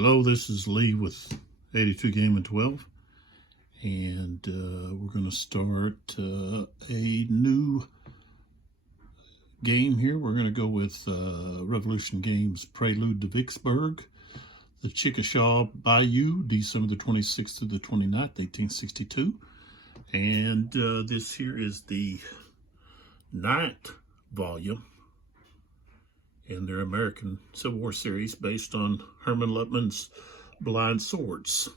Hello, this is Lee with 82 Game and 12, and we're going to start a new game here. We're going to go with Revolution Games Prelude to Vicksburg, the Chickasaw Bayou, December the 26th to the 29th, 1862. And this here is the 9th volume in their American Civil War series based on Herman Luttmann's Blind Swords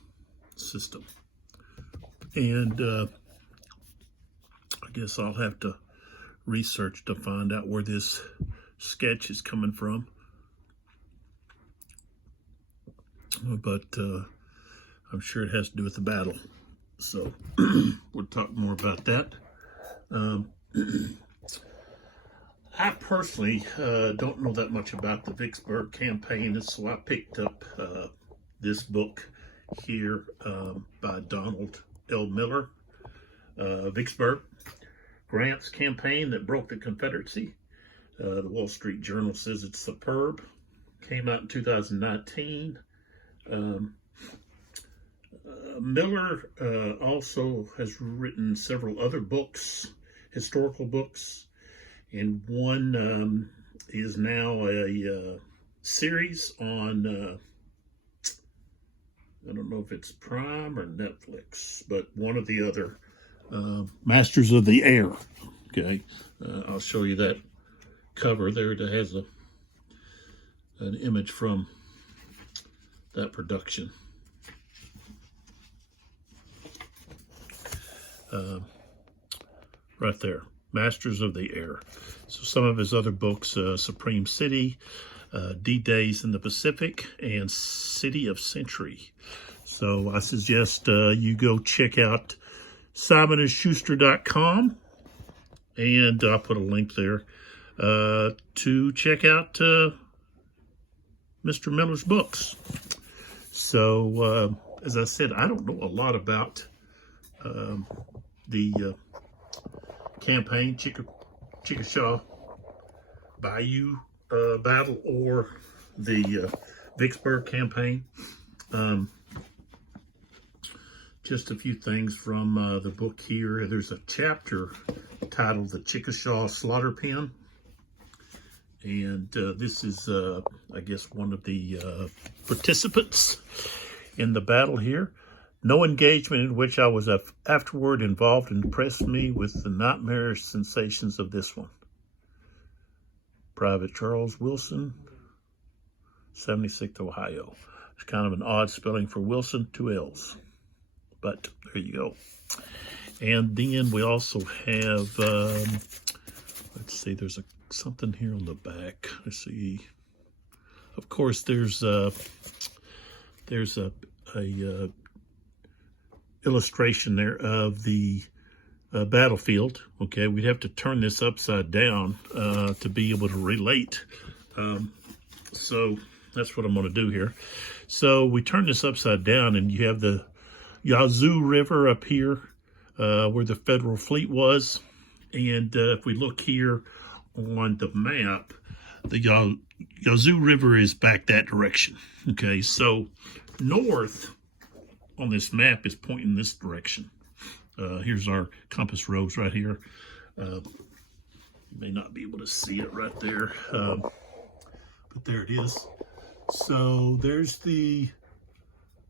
system. And I guess I'll have to research to find out where this sketch is coming from. But I'm sure it has to do with the battle. So we'll talk more about that. I personally don't know that much about the Vicksburg campaign, and so I picked up this book here by Donald L. Miller, Vicksburg, Grant's Campaign That Broke the Confederacy. The Wall Street Journal says it's superb. Came out in 2019. Miller also has written several other books, historical books, and one is now a series on, I don't know if it's Prime or Netflix, but one of the other, Masters of the Air. Okay, I'll show you that cover there that has an image from that production. Right there, Masters of the Air. So some of his other books, Supreme City, D-Days in the Pacific, and City of Century. So I suggest you go check out simonandschuster.com, and I'll put a link there to check out Mr. Miller's books. So as I said, I don't know a lot about the campaign, Chickasaw Bayou battle, or the Vicksburg campaign. Just a few things from the book here. There's a chapter titled The Chickasaw Slaughter Pen. And this is, I guess, one of the participants in the battle here. No engagement in which I was afterward involved impressed me with the nightmarish sensations of this one. Private Charles Wilson, 76th Ohio. It's kind of an odd spelling for Wilson, 2 L's. But there you go. And then we also have, let's see, there's something here on the back. Let's see. Of course, there's a illustration there of the battlefield. Okay, we'd have to turn this upside down to be able to relate. So that's what I'm going to do here. So we turn this upside down, and you have the Yazoo River up here where the Federal fleet was. And if we look here on the map, the Yazoo River is back that direction. Okay, so north on this map is pointing this direction. Here's our compass rose right here. You may not be able to see it right there, but there it is. So there's the,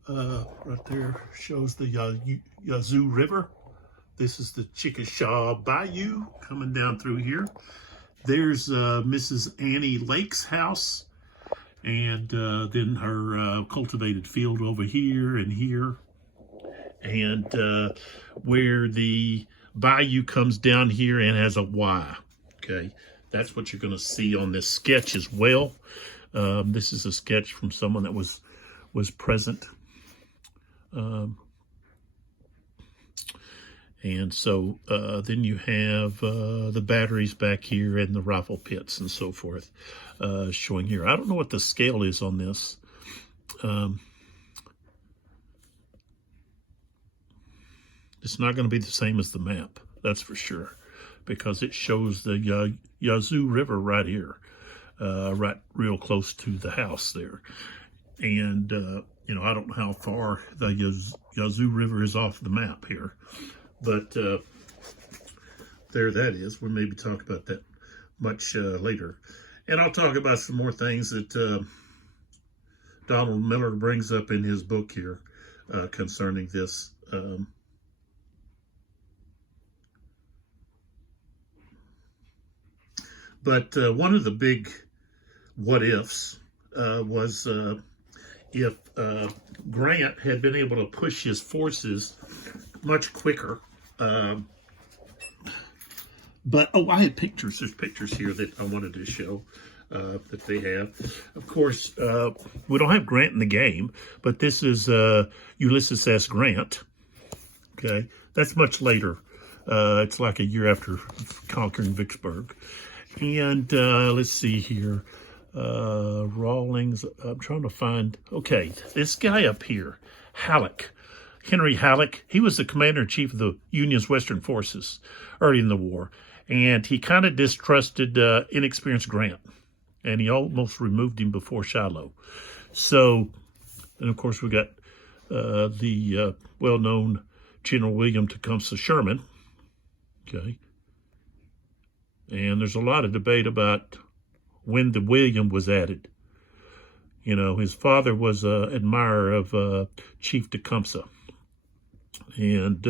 right there shows the Yazoo River. This is the Chickasaw Bayou coming down through here. There's Mrs. Annie Lake's house, and then her cultivated field over here and here. And where the bayou comes down here and has a Y. Okay, that's what you're going to see on this sketch as well. This is a sketch from someone that was present. And so then you have the batteries back here and the rifle pits and so forth showing here. I don't know what the scale is on this. It's not going to be the same as the map, that's for sure, because it shows the Yazoo River right here, right real close to the house there. And, you know, I don't know how far the Yazoo River is off the map here, but there that is. We'll maybe talk about that much later. And I'll talk about some more things that Donald Miller brings up in his book here concerning this. But one of the big what ifs was if Grant had been able to push his forces much quicker. But, oh, I had pictures. There's pictures here that I wanted to show that they have. Of course, we don't have Grant in the game, but this is Ulysses S. Grant. Okay, that's much later. It's like a year after conquering Vicksburg. And let's see here. Rawlings, I'm trying to find, okay, this guy up here, Halleck, Henry Halleck, he was the commander-in-chief of the Union's Western forces early in the war, and he kind of distrusted inexperienced Grant, and he almost removed him before Shiloh. So, and of course we got the well-known General William Tecumseh Sherman, okay, and there's a lot of debate about when the William was added. You know, his father was an admirer of Chief Tecumseh. And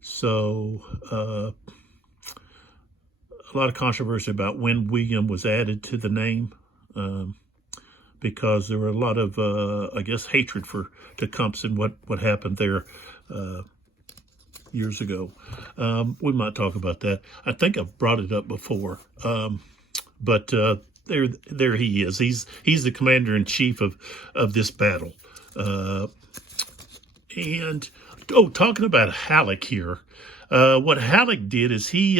so a lot of controversy about when William was added to the name because there were a lot of, I guess, hatred for Tecumseh and what happened there years ago. We might talk about that. I think I've brought it up before. But there he is. He's the commander-in-chief of this battle. And, oh, talking about Halleck here, what Halleck did is he,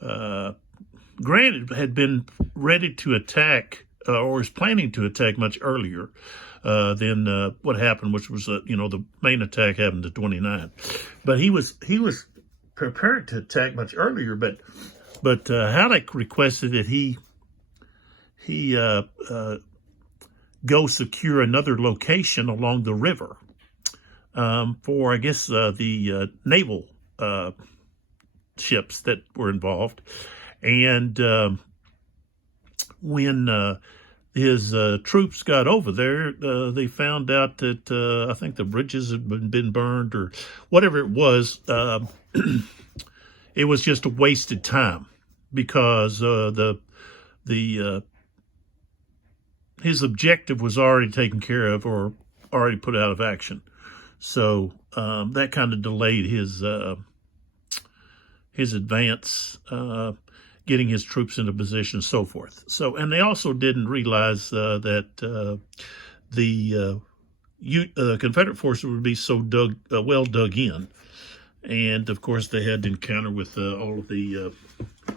Grant had been ready to attack, or was planning to attack much earlier than what happened, which was, you know, the main attack happened to 29. But he was prepared to attack much earlier, but Halleck requested that he go secure another location along the river for, I guess, the naval ships that were involved. And when his troops got over there, they found out that I think the bridges had been burned or whatever it was. It was just a wasted time because his objective was already taken care of or already put out of action. So that kind of delayed his advance, getting his troops into position, so forth. So, and they also didn't realize that the Confederate forces would be so well dug in. And of course, they had to encounter with all of the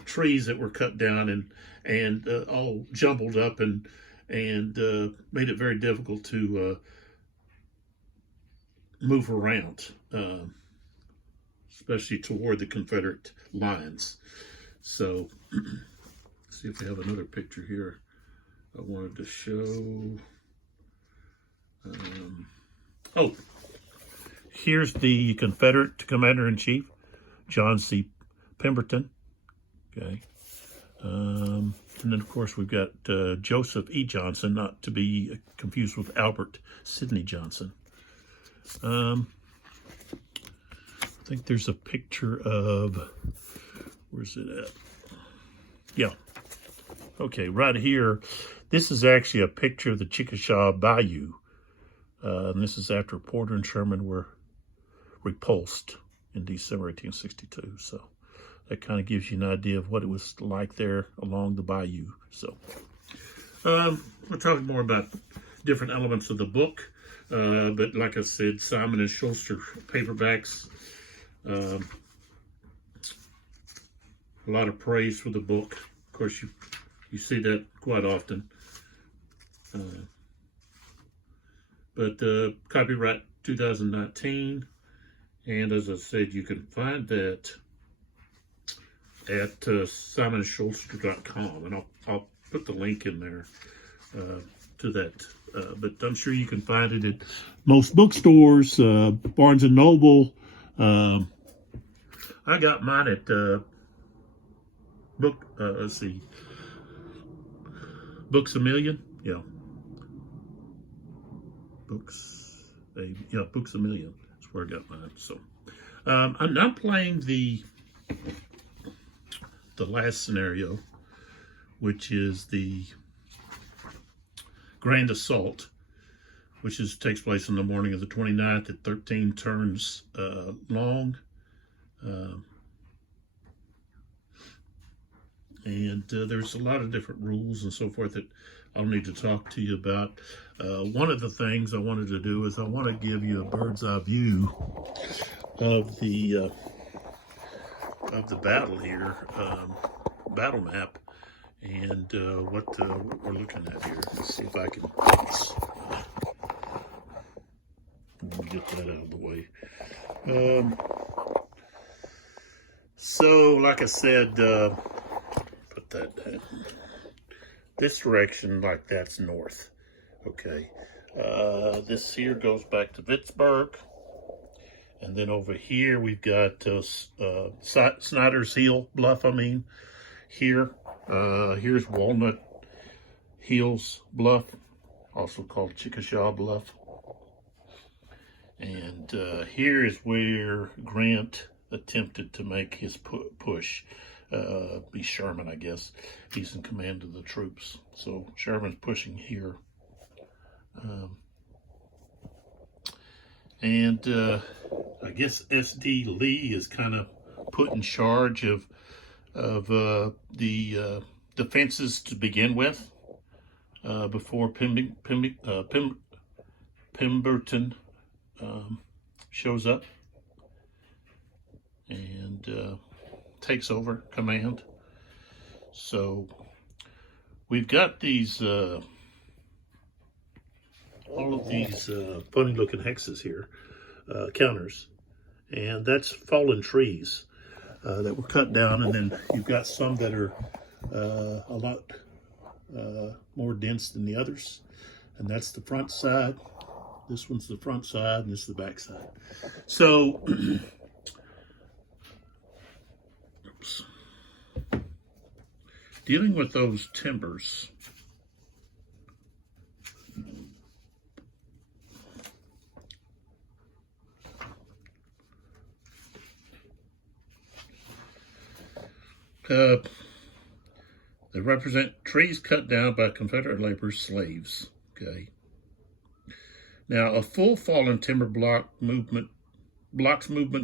trees that were cut down and all jumbled up and made it very difficult to move around, especially toward the Confederate lines. So, let's see if we have another picture here I wanted to show. Oh. Here's the Confederate commander-in-chief, John C. Pemberton. Okay. And then, of course, we've got Joseph E. Johnson, not to be confused with Albert Sidney Johnson. I think there's a picture of, where's it at? Yeah. Okay, right here. This is actually a picture of the Chickasaw Bayou. And this is after Porter and Sherman were repulsed in December 1862. So that kind of gives you an idea of what it was like there along the bayou. So we'll talk more about different elements of the book. But like I said, Simon and Schuster paperbacks. A lot of praise for the book. Of course, you see that quite often. But copyright 2019. And as I said, you can find that at simonschulster.com. And I'll put the link in there to that. But I'm sure you can find it at most bookstores, Barnes and Noble. I got mine at let's see, Books A Million. Yeah, Books A Million. That's where I got mine. So I'm not playing the last scenario, which is the Grand Assault, which takes place on the morning of the 29th at 13 turns long. And there's a lot of different rules and so forth that I'll need to talk to you about. One of the things I wanted to do is I want to give you a bird's eye view of the battle here, battle map, and what we're looking at here. Let's see if I can get that out of the way. So, like I said, put that down. This direction, like that's north. Okay. This here goes back to Vicksburg. And then over here, we've got Snyder's Hill Bluff, here. Here's Walnut Hills Bluff, also called Chickasaw Bluff. And here is where Grant attempted to make his push. Be Sherman, I guess. He's in command of the troops. So Sherman's pushing here. And I guess S.D. Lee is kind of put in charge of the defenses to begin with, before Pemberton shows up and takes over command. So we've got these all of these funny looking hexes here, counters, and that's fallen trees that were cut down, and then you've got some that are a lot more dense than the others, and that's the front side. This one's the front side, and this is the back side. So oops. Dealing with those timbers, they represent trees cut down by Confederate laborers, slaves. Okay. Now, a full fallen timber blocks movement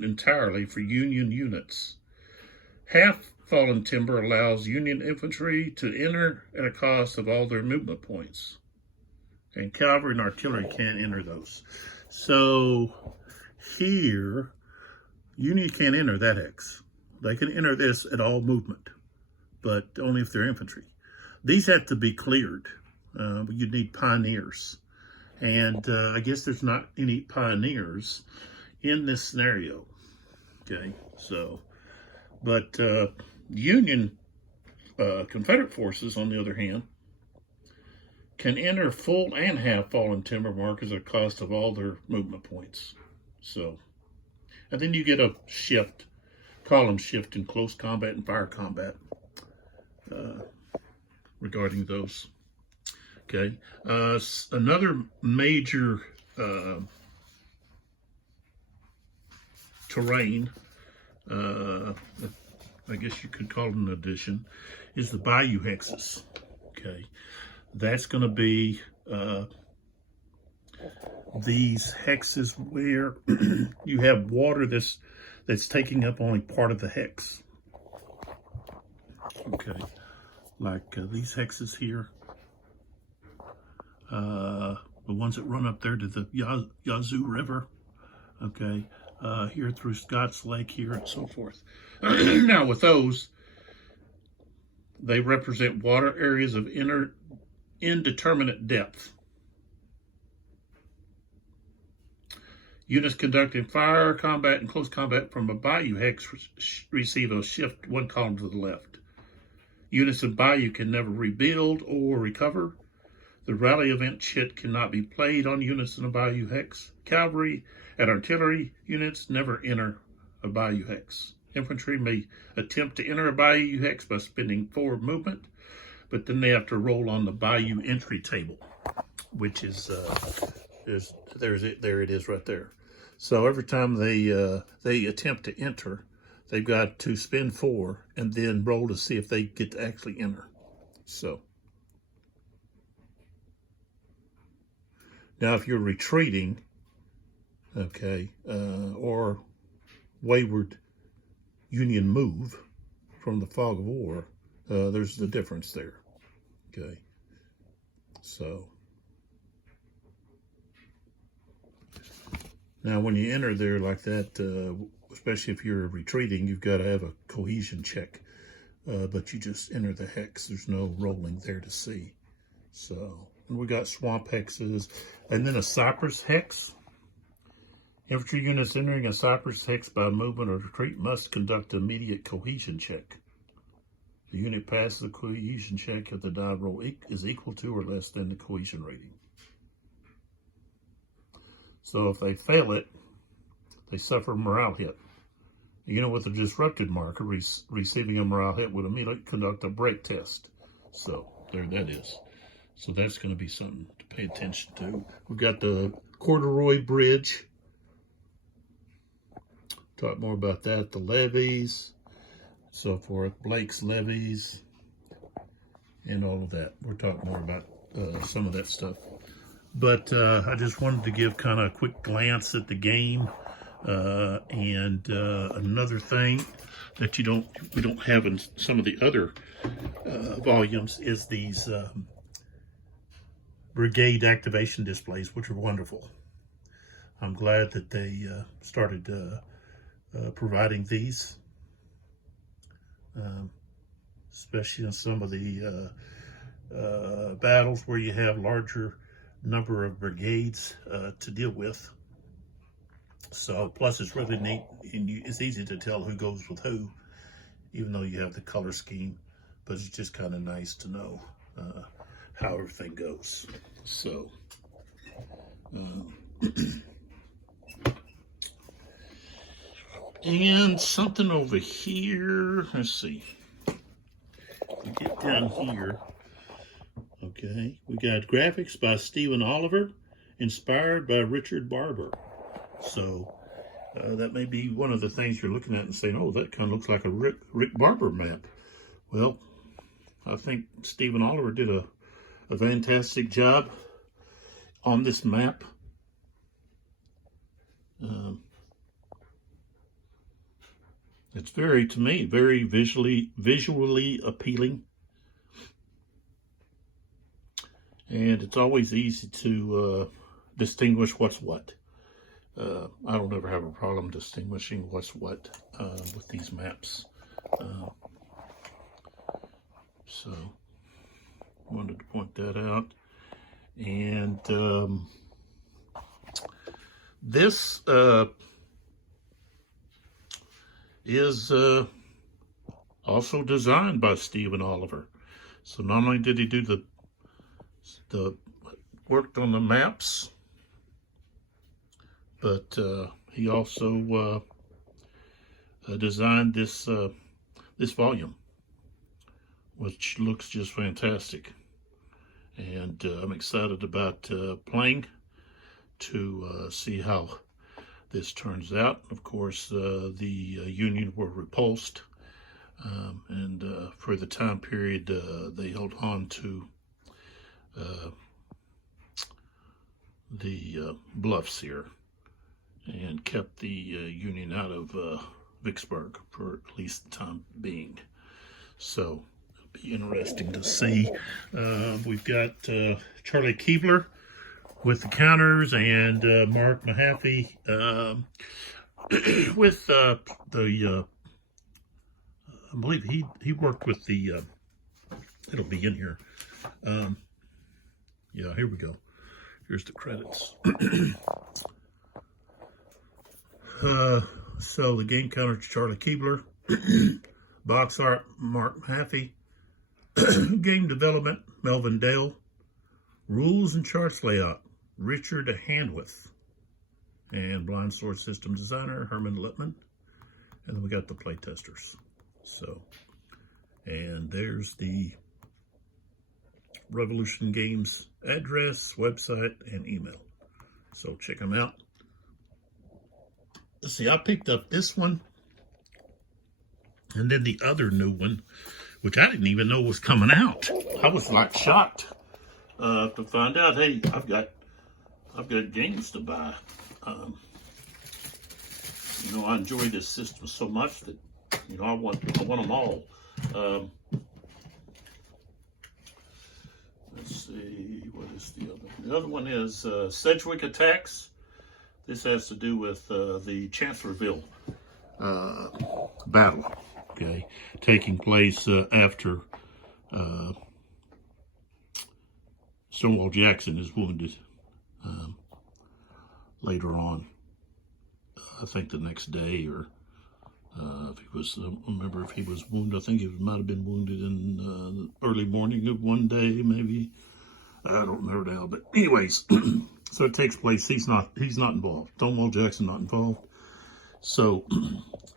entirely for Union units. Half fallen timber allows Union infantry to enter at a cost of all their movement points. And cavalry and artillery can't enter those. So here, Union can't enter that hex. They can enter this at all movement, but only if they're infantry. These have to be cleared. You'd need pioneers. And I guess there's not any pioneers in this scenario. Okay, so, but Union Confederate forces, on the other hand, can enter full and half fallen timber markers at a cost of all their movement points. So, and then you get a shift, column shift in close combat and fire combat regarding those. Okay, another major terrain, I guess you could call it an addition, is the Bayou hexes. Okay, that's going to be these hexes where you have water that's taking up only part of the hex. Okay, like these hexes here. The ones that run up there to the Yazoo River, okay, here through Scotts Lake here and so forth. Now with those, they represent water areas of indeterminate depth. Units conducting fire, combat, and close combat from a Bayou hex receive a shift one column to the left. Units in Bayou can never rebuild or recover. The rally event chit cannot be played on units in a Bayou hex. Cavalry and artillery units never enter a Bayou hex. Infantry may attempt to enter a Bayou hex by spending forward movement, but then they have to roll on the Bayou entry table, which is there it is right there. So every time they attempt to enter, they've got to spend 4 and then roll to see if they get to actually enter. So now if you're retreating, okay, or wayward Union move from the fog of war, there's the difference there. Okay, so now when you enter there like that, especially if you're retreating, you've got to have a cohesion check, but you just enter the hex. There's no rolling there to see. So, and we got swamp hexes, and then a cypress hex. Infantry units entering a cypress hex by movement or retreat must conduct an immediate cohesion check. The unit passes the cohesion check if the die roll is equal to or less than the cohesion rating. So if they fail it, they suffer a morale hit. The unit with a disrupted marker receiving a morale hit would immediately conduct a break test. So there that is. So that's going to be something to pay attention to. We've got the corduroy bridge. Talk more about that. The levees, so forth. Blake's levees, and all of that. We'll talk more about some of that stuff. But I just wanted to give kind of a quick glance at the game. And another thing that we don't have in some of the other volumes is these brigade activation displays, which are wonderful. I'm glad that they started providing these, especially in some of the battles where you have larger number of brigades to deal with. So, plus it's really neat, and it's easy to tell who goes with who, even though you have the color scheme, but it's just kind of nice to know how everything goes. So, and something over here, let's see, we get down here, okay, we got graphics by Stephen Oliver, inspired by Richard Barber. So that may be one of the things you're looking at and saying, oh, that kind of looks like a Rick Barber map. Well, I think Stephen Oliver did a fantastic job on this map. It's very, to me, very visually appealing. And it's always easy to distinguish what's what. I don't ever have a problem distinguishing what's what with these maps. So, wanted to point that out. And this is also designed by Stephen Oliver. So not only did he do the worked on the maps, but he also designed this this volume, which looks just fantastic. And I'm excited about playing to see how this turns out. Of course, the Union were repulsed, and for the time period, they held on to the bluffs here and kept the Union out of Vicksburg for at least the time being. So it'll be interesting to see. We've got Charlie Kibler with the counters, and Mark Mahaffrey with the I believe he worked with the it'll be in here. Yeah, here we go. Here's the credits. So the game counter to Charlie Kibler, box art Mark Mahaffrey, game development Melvin, Deale, Rules and charts layout, Richard Handewith. And blind sword system designer, Herman Luttmann. And then we got the play testers. So, and there's the Revolution Games address, website, and email. So check them out. Let's see, I picked up this one and then the other new one, which I didn't even know was coming out. I was like shocked to find out, hey, I've got games to buy. You know, I enjoy this system so much that, you know, I want them all. Let's see, what is the other one? The other one is Sedgwick Attacks. This has to do with the Chancellorsville battle, okay, taking place after Stonewall Jackson is wounded later on. I think the next day, or if he was, I remember if he was wounded, I think he might have been wounded in the early morning of one day, maybe. I don't remember now, but anyways, so it takes place. He's not involved. Stonewall Jackson not involved. So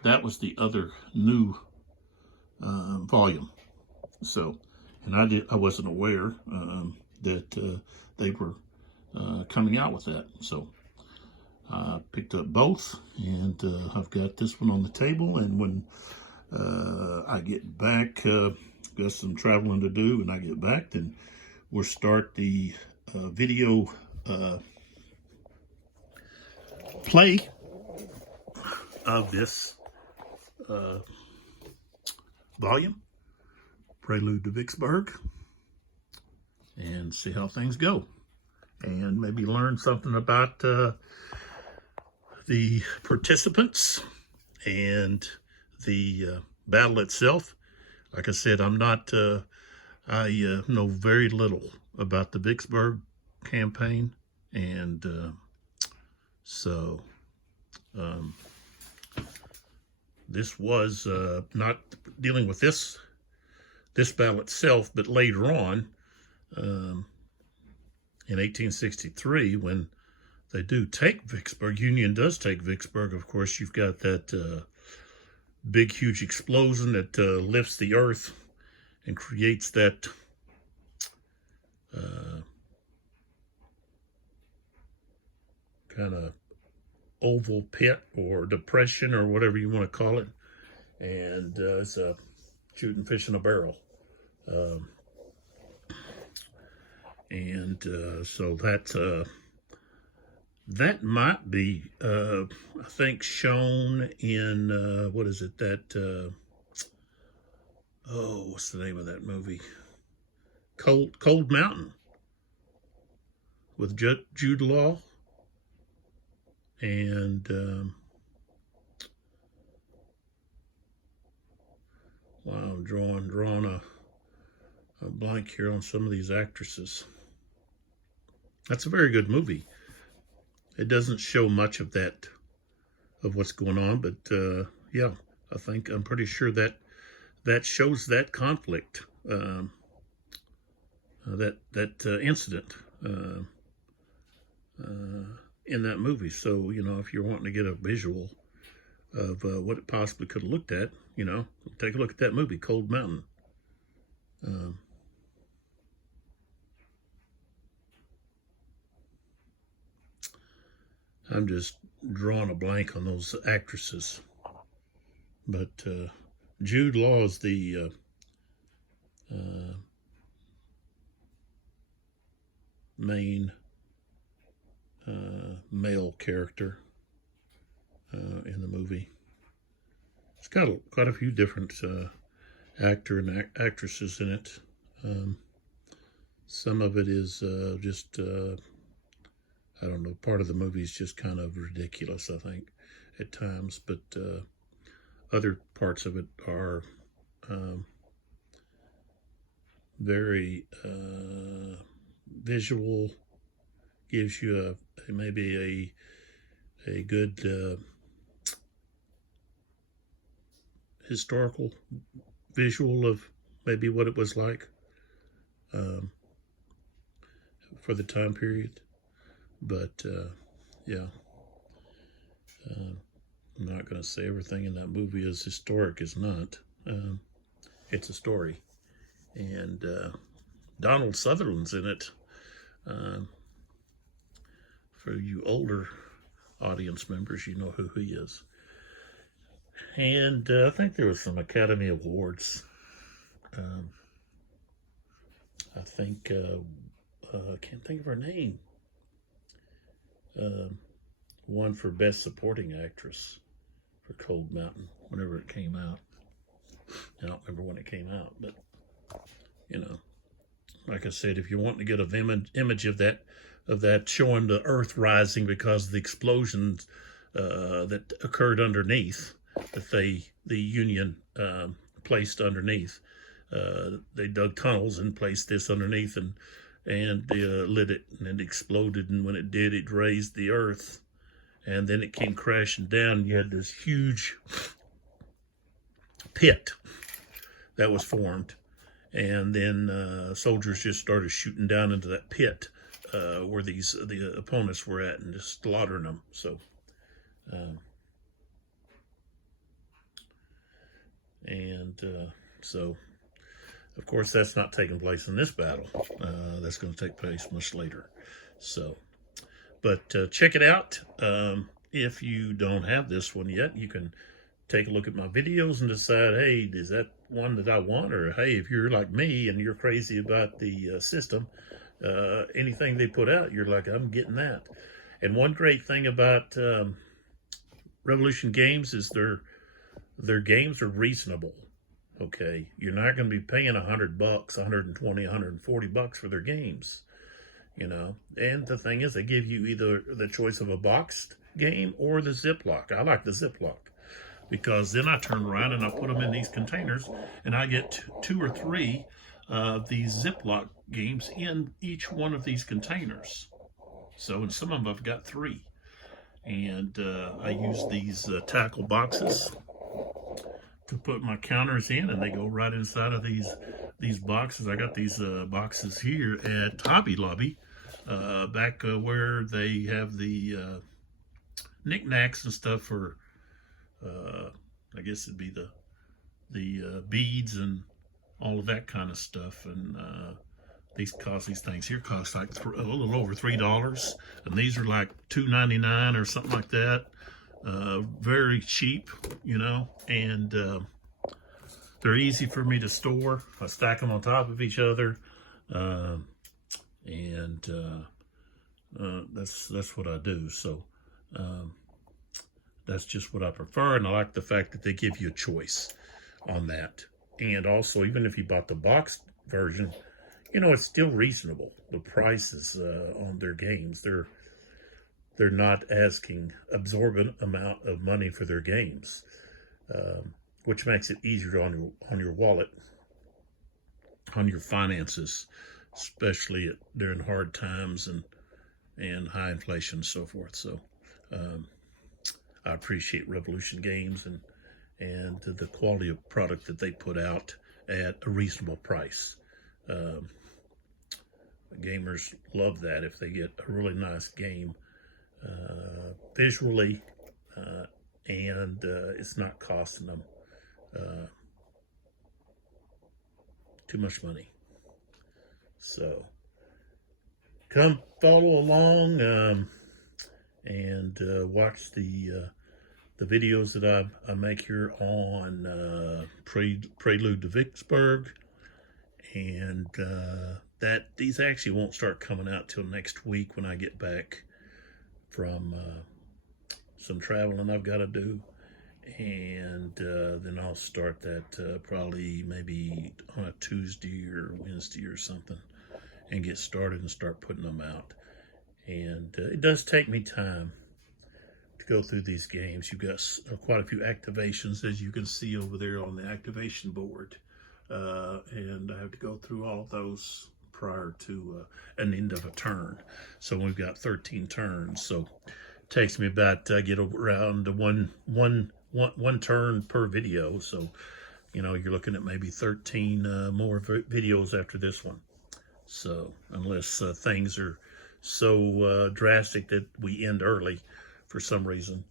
that was the other new volume. So, and I wasn't aware that they were coming out with that. So I picked up both, and I've got this one on the table. And when I get back, got some traveling to do, and I get back, then we'll start the video play of this volume, Prelude to Vicksburg, and see how things go, and maybe learn something about the participants and the battle itself. Like I said, I know very little about the Vicksburg campaign, and so this was not dealing with this battle itself, but later on in 1863, when they do take Vicksburg, Union does take Vicksburg. Of course, you've got that big, huge explosion that lifts the earth and creates that kind of oval pit or depression or whatever you want to call it. And it's a shooting fish in a barrel. So that might be, I think, shown in, what is it, that, what's the name of that movie? Cold Mountain with Jude Law. And wow, I'm drawing a blank here on some of these actresses. That's a very good movie. It doesn't show much of that, of what's going on, but yeah, I'm pretty sure that shows that conflict, that incident in that movie. So, you know, if you're wanting to get a visual of what it possibly could have looked at, you know, take a look at that movie, Cold Mountain. I'm just drawing a blank on those actresses. But Jude Law is the main male character in the movie. It's got quite a few different actor and actresses in it. Some of it is just, I don't know, part of the movie is just kind of ridiculous, I think, at times. But other parts of it are very visual, gives you maybe a good historical visual of maybe what it was like for the time period. But yeah, I'm not going to say everything in that movie is historic. It's not. It's a story, and Donald Sutherland's in it. For you older audience members, you know who he is. And I think there was some Academy Awards. I think, I can't think of her name. One for Best Supporting Actress for Cold Mountain, whenever it came out. I don't remember when it came out, but, you know, like I said, if you want to get an image of that showing the earth rising because of the explosions that occurred underneath, that the Union placed underneath. They dug tunnels and placed this underneath, and they lit it, and it exploded, and when it did, it raised the earth, and then it came crashing down. You had this huge pit that was formed, and then soldiers just started shooting down into that pit where the opponents were at, and just slaughtering them. So so of course that's not taking place in this battle. That's going to take place much later. So, but check it out. If you don't have this one yet, you can take a look at my videos and decide, hey, is that one that I want? Or hey, if you're like me and you're crazy about the system, anything they put out, you're like, I'm getting that. And one great thing about Revolution Games is their games are reasonable. Okay, you're not going to be paying $100, $120, $140 for their games, you know. And the thing is, they give you either the choice of a boxed game or the Ziploc. I like the Ziploc because then I turn around and I put them in these containers, and I get 2 or 3 of these Ziploc games in each one of these containers. So in some of them I've got 3, and I use these tackle boxes to put my counters in, and they go right inside of these boxes. I got these boxes here at Hobby Lobby, back where they have the knickknacks and stuff for, I guess it'd be the beads and all of that kind of stuff. And these things here cost like a little over $3, and these are like $2.99 or something like that. Very cheap, you know, and they're easy for me to store. I stack them on top of each other, and that's what I do. So that's just what I prefer, and I like the fact that they give you a choice on that. And also, even if you bought the boxed version, you know, it's still reasonable. The prices on their games, they're not asking absorbent amount of money for their games, which makes it easier on your wallet, on your finances, especially during hard times and high inflation and so forth. So I appreciate Revolution Games and the quality of product that they put out at a reasonable price. Gamers love that if they get a really nice game visually, and it's not costing them too much money. So come follow along and watch the videos that I make here on Prelude to Vicksburg, and that these actually won't start coming out till next week when I get back from some traveling I've got to do, and then I'll start that probably maybe on a Tuesday or Wednesday or something, and get started and start putting them out. And it does take me time to go through these games. You've got quite a few activations, as you can see over there on the activation board, and I have to go through all of those prior to an end of a turn. So we've got 13 turns, so it takes me about get around one turn per video. So, you know, you're looking at maybe 13 more videos after this one. So unless things are so drastic that we end early for some reason.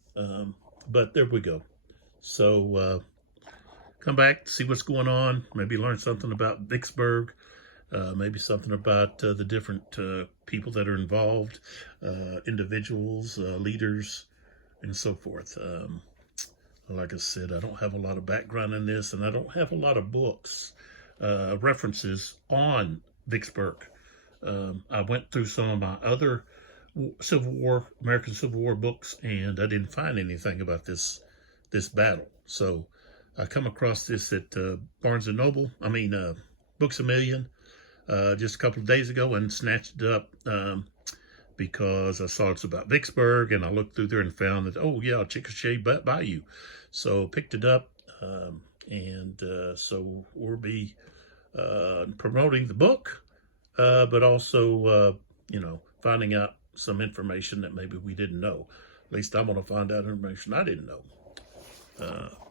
But there we go. So come back, see what's going on, maybe learn something about Vicksburg, maybe something about the different people that are involved, individuals, leaders, and so forth. Like I said, I don't have a lot of background in this, and I don't have a lot of books, references on Vicksburg. I went through some of my other Civil War, American Civil War books, and I didn't find anything about this battle. So I come across this at Barnes and Noble. Books a Million, just a couple of days ago, and snatched it up because I saw it's about Vicksburg, and I looked through there and found that, oh yeah, Chickasaw Bayou. So picked it up, and so we'll be promoting the book, but also, finding out some information that maybe we didn't know. At least I'm going to find out information I didn't know.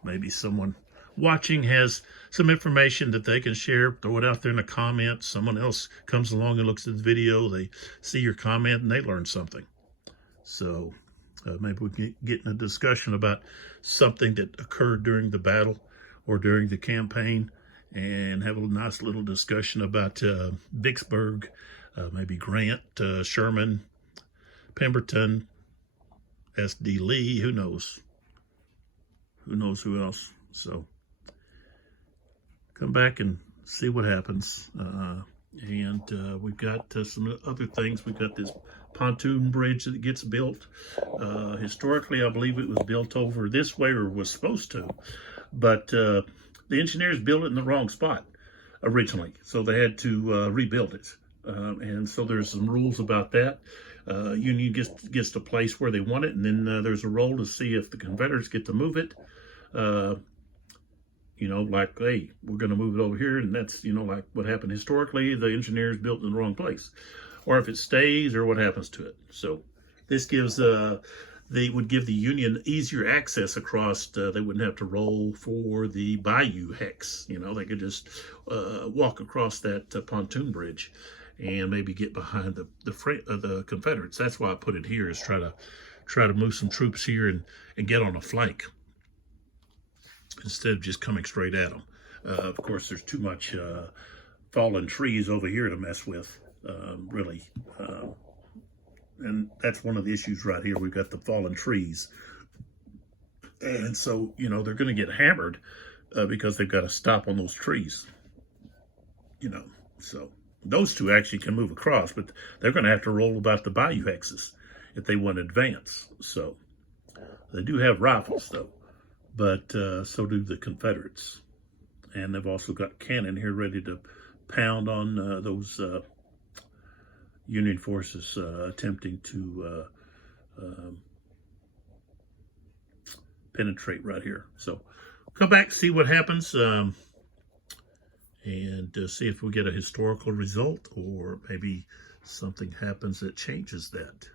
Maybe someone watching has some information that they can share, throw it out there in the comments. Someone else comes along and looks at the video, they see your comment, and they learn something. So maybe we can get in a discussion about something that occurred during the battle or during the campaign, and have a nice little discussion about Vicksburg, maybe Grant, Sherman, Pemberton, S.D. Lee, who knows? Who knows who else? So come back and see what happens. And we've got some other things. We've got this pontoon bridge that gets built. Historically, I believe it was built over this way, or was supposed to. But the engineers built it in the wrong spot originally, so they had to rebuild it. And so there's some rules about that. Union gets to place where they want it, and then there's a roll to see if the Confederates get to move it. Like, hey, we're going to move it over here, and that's, like what happened historically. The engineers built it in the wrong place, or if it stays, or what happens to it. So this gives they would give the Union easier access across. They wouldn't have to roll for the Bayou hex. They could just walk across that pontoon bridge and maybe get behind the Confederates. That's why I put it here, is try to move some troops here and get on a flank instead of just coming straight at them. Of course, there's too much fallen trees over here to mess with, really. And that's one of the issues right here. We've got the fallen trees. And so, they're going to get hammered because they've got to stop on those trees. So those two actually can move across, but they're going to have to roll about the Bayou hexes if they want to advance. So they do have rifles, though, but so do the Confederates. And they've also got cannon here ready to pound on those Union forces attempting to penetrate right here. So come back, see what happens, and see if we get a historical result, or maybe something happens that changes that.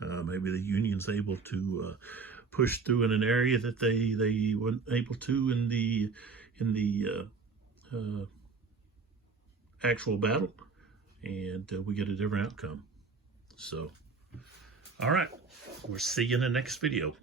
Maybe the Union's able to push through in an area that they weren't able to in the actual battle, and we get a different outcome. So, all right, we'll see you in the next video.